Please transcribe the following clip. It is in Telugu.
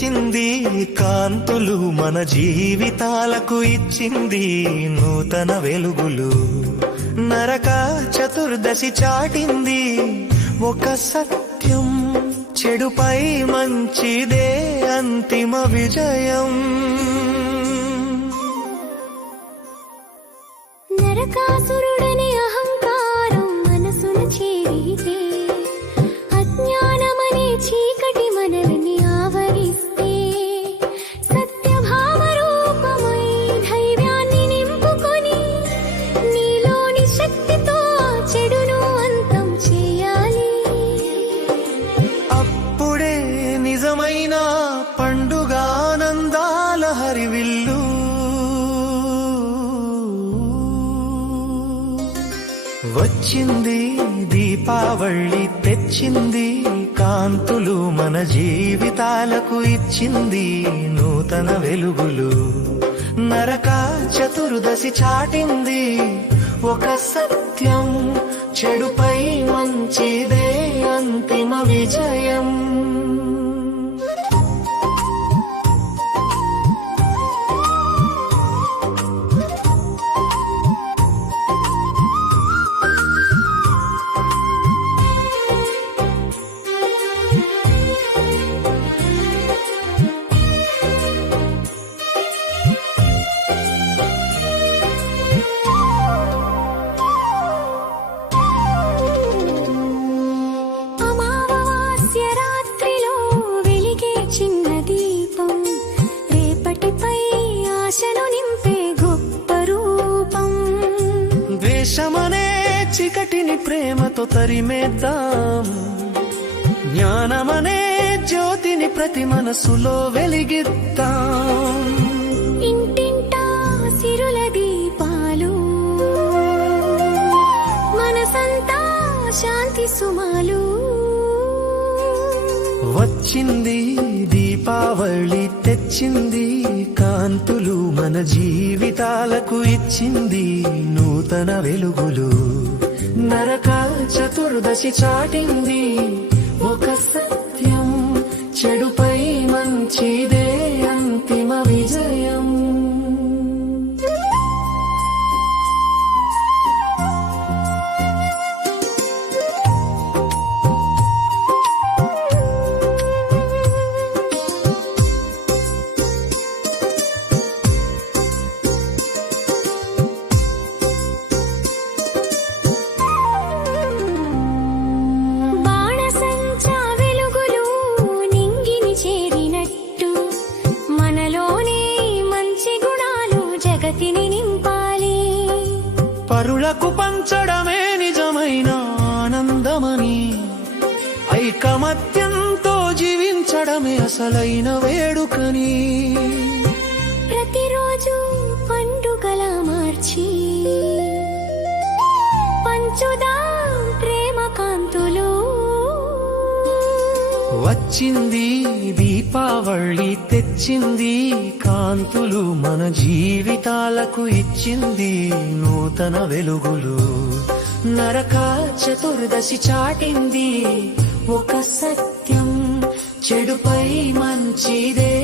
తెచ్చింది కాంతులు, మన జీవితాలకు ఇచ్చింది నూతన వెలుగులు. నరక చతుర్దశి చాటింది ఒక సత్యం, చెడుపై మంచిదే అంతిమ విజయం. నరకాసురుడని అహంకారం మనసును చేరితే, అజ్ఞానమనే చీకటి మనల్ని ఆవరిస్తే, సత్యభావ రూపమై ధైర్యాన్ని నింపుకొని నీలోని శక్తితో చెడును అంతం చేయాలి. అప్పుడే నిజమైన పండుగ ఆనందాల హరివిల్లు. వచ్చింది దీపావళి, తెచ్చింది కాంతులు, మన జీవితాలకు ఇచ్చింది నూతన వెలుగులు. నరక చతుర్దశి చాటింది ఒక సత్యం, చెడుపై మంచిదే అంతిమ విజయం. ద్వేషమనే చీకటిని ప్రేమతో తరిమేద్దాం, జ్ఞానమనే జ్యోతిని ప్రతి మనసులో వెలిగిద్దాం. ఇంటింటా సిరుల దీపాలు, మనసంతా శాంతి సుమాలు. వచ్చింది దీపావళి, తెచ్చింది కాంతులు, మన జీవితాలకు ఇచ్చింది నూతన వెలుగులు. నరక చతుర్దశి చాటింది ఒక సత్యం, చెడుపై మంచిదే అంతిమ విజయం. పరులకు పంచడమే నిజమైన ఆనందమని, ఐకమత్యంతో జీవించడమే అసలైన వేడుకని. ప్రతిరోజు పండుగలా మార్చి పంచుదాం ప్రేమ కాంతులు. వచ్చింది దీపావళి, తెచ్చింది కాంతులు, మన జీవితాలకు ఇచ్చింది నూతన వెలుగులు. నరక చతుర్దశి చాటింది ఒక సత్యం, చెడుపై మంచిదే